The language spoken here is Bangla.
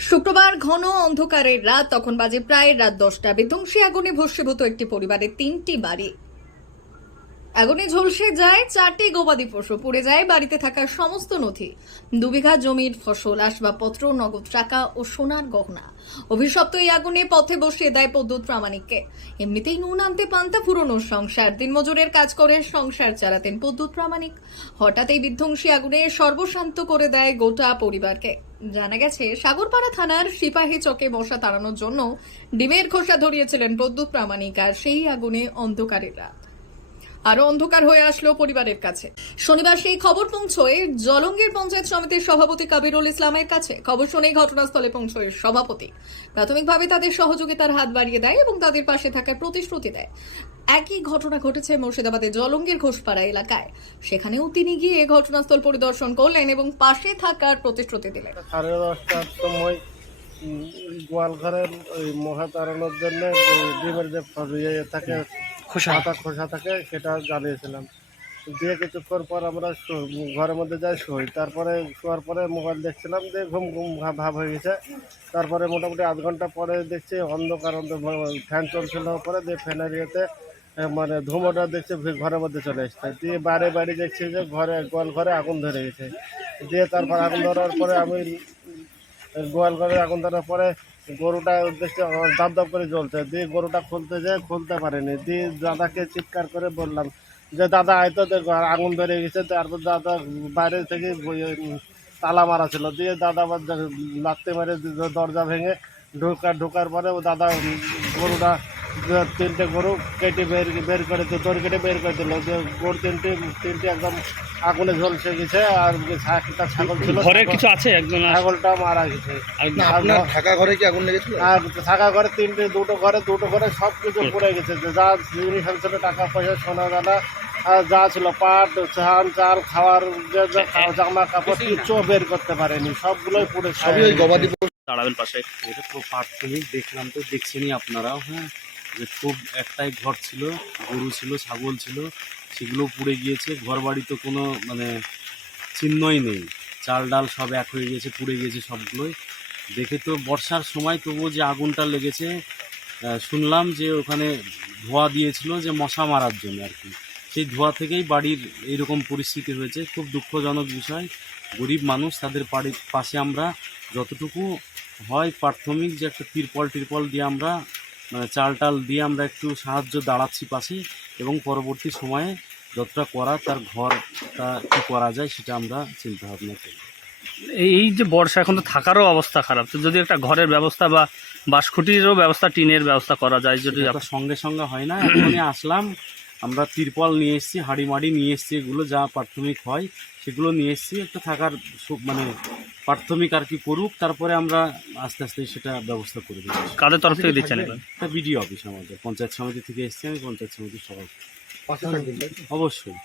শুক্রবার ঘন অন্ধকারের রাত, তখন বাজে প্রায় রাত দশটা। বিধ্বংসী আগুনে ভস্মীভূত একটি পরিবারের তিনটি বাড়ি। আগুনে ঝলসে যায় চারটি গবাদি পশু, পুড়ে যায় বাড়িতে থাকা সমস্ত নথি। দুবিঘা জমির ফসল, আসবাবপত্র, নগদ টাকা ও সোনার গহনা। অভিশপ্ত এই আগুনে পথে বসিয়ে দেয় পদ্যুৎ প্রামাণিককে। এমনিতেই নুন আনতে পান্তা ফুরনো সংসার। দিনমজুরের কাজ করে সংসার চালাতেন পদ্যুৎ প্রামাণিক। হঠাৎ এই বিধ্বংসী আগুনে সর্বশান্ত করে দেয় গোটা পরিবারকে। জানা গেছে, সাগরপাড়া থানার সিপাহী চকে মশা তাড়ানোর জন্য ডিমের খোসা ধরিয়েছিলেন প্রদ্যুৎ প্রামাণিক আর সেই আগুনে অন্ধকারের রাত। আরও অন্ধকার হয়ে আসলো পরিবারের কাছে। শনিবার সেই খবর পৌঁছয় জলঙ্গের পঞ্চায়েত সমিতির সভাপতি কাবিরুল ইসলামের কাছে খবর শুনেই ঘটনাস্থলে পৌঁছয় সভাপতি। প্রাথমিকভাবে তাদের সহযোগিতার হাত বাড়িয়ে দেয় এবং তাদের পাশে থাকার প্রতিশ্রুতি দেয়। একই ঘটনা ঘটেছে মুর্শিদাবাদের জলঙ্গের ঘোষপাড়া এলাকায়। সেখানেও তিনি গিয়ে ঘটনাস্থল পরিদর্শন করলেন এবং পাশে থাকার প্রতিশ্রুতি দিলেন। সাড়ে দশটার সময় গোয়ালঘরের ওই মহা তাড়ানোর জন্য ডিমের থাকে খোসা। খোসা থাকে, সেটা জ্বালিয়েছিলাম দিয়ে কিছুক্ষণ পর আমরা ঘরের মধ্যে যাই শুই। তারপরে শোয়ার পরে মোবাইল দেখছিলাম যে ঘুম ঘুম ভাব হয়ে গেছে। তারপরে মোটামুটি আধ ঘণ্টা পরে দেখছি অন্ধকার অন্ধকার, ফ্যান চলছিল পরে দিয়ে ফ্যানের ইয়েতে মানে ধুমোটা দেখছি ঘরের মধ্যে চলে এসছে। দিয়ে বাইরে বাইরে দেখছি যে ঘরে, গোয়াল ঘরে আগুন ধরে গেছে। দিয়ে তারপর আগুন ধরার পরে আমি, গোয়াল ঘরে আগুন ধরার পরে গরুটা উদ্দেশ্যে দাপ দাপ করে জ্বলছে। দিয়ে গরুটা খুলতে যেয়ে, খুলতে পারেনি। দিয়ে দাদাকে চিৎকার করে বললাম যে, দাদা হয়তো আগুন ধরে গেছে। তারপর দাদা বাইরে থেকে তালা মারা ছিল। দিয়ে দাদা আবার লাগতে লাত্তি দরজা ভেঙে ঢোকা ঢোকার পরে ও দাদা গরুটা তিনটে গরু কেটে বের বের করে দিল দড়ি কেটে বের করে দিল। যে গরু তিনটে তিনটে একদম আগুনে ঝলসে গেছে আর একটা ছাগল ছিল ঘরের কিছু আছে একজন ছাগলটা মারা গেছে। আর- থাকা ঘরে কি আগুন লেগেছিল? আর থাকা ঘরে তিনটে দুটো ঘরে দুটো ঘরে সব কিছু পুড়ে গেছে। যে যা জিনিস ছিল টাকা পয়সা সোনা দানা আর যা ছিল পাট ধান চাল খাওয়ার যে যে জামা কাপড় কিচ্ছু বের করতে পারেনি। সবগুলোই পুড়ে সবই গবাদি দাঁড়াবেন পাশে। এটা তো প্রাথমিক দেখলাম তো দেখছেনই আপনারাও হ্যাঁ। যে খুব একটাই ঘর ছিল, গরু ছিল, ছাগল ছিল, সেগুলো পুড়ে গিয়েছে ঘর বাড়ি তো কোনো মানে চিহ্নই নেই। চাল ডাল সব এক হয়ে গিয়েছে, পুড়ে গিয়েছে সবগুলোই। দেখে তো বর্ষার সময় তবুও যে আগুনটা লেগেছে শুনলাম যে ওখানে ধোয়া দিয়েছিল যে মশা মারার জন্য আর কি। সেই ধোয়া থেকেই বাড়ির এইরকম পরিস্থিতি হয়েছে। খুব দুঃখজনক বিষয়। গরিব মানুষ, তাদের বাড়ির পাশে আমরা যতটুকু হয় প্রাথমিক যে একটা তিরপল টিরপল দিয়ে আমরা চাল টাল দিয়ে আমরা একটু সাহায্য দাঁড়াচ্ছি পাশে এবং পরবর্তী সময়ে যতটা করা তার ঘরটা কী করা যায় সেটা আমরা চিন্তা ভাবনা করি। এই যে বর্ষা এখন তো থাকারও অবস্থা খারাপ। তো যদি একটা ঘরের ব্যবস্থা বা বাঁশখুটিরও ব্যবস্থা টিনের ব্যবস্থা করা যায় যদি তো সঙ্গে সঙ্গে হয় না। এখনই আসলাম। আমরা তিরপল নিয়ে এসেছি হাঁড়ি মাড়ি নিয়ে এসেছি এগুলো যা প্রাথমিক হয় সেগুলো নিয়ে এসেছি। একটা থাকার মানে প্রাথমিক আর কি করুক তারপরে আমরা আস্তে আস্তে সেটা ব্যবস্থা করে দেবো। কাদের তরফ থেকে দিচ্ছেন এটা বিডিও অফিস আমাদের পঞ্চায়েত সমিতি থেকে এসেছি আমি পঞ্চায়েত সমিতির সভাপতি? অবশ্যই।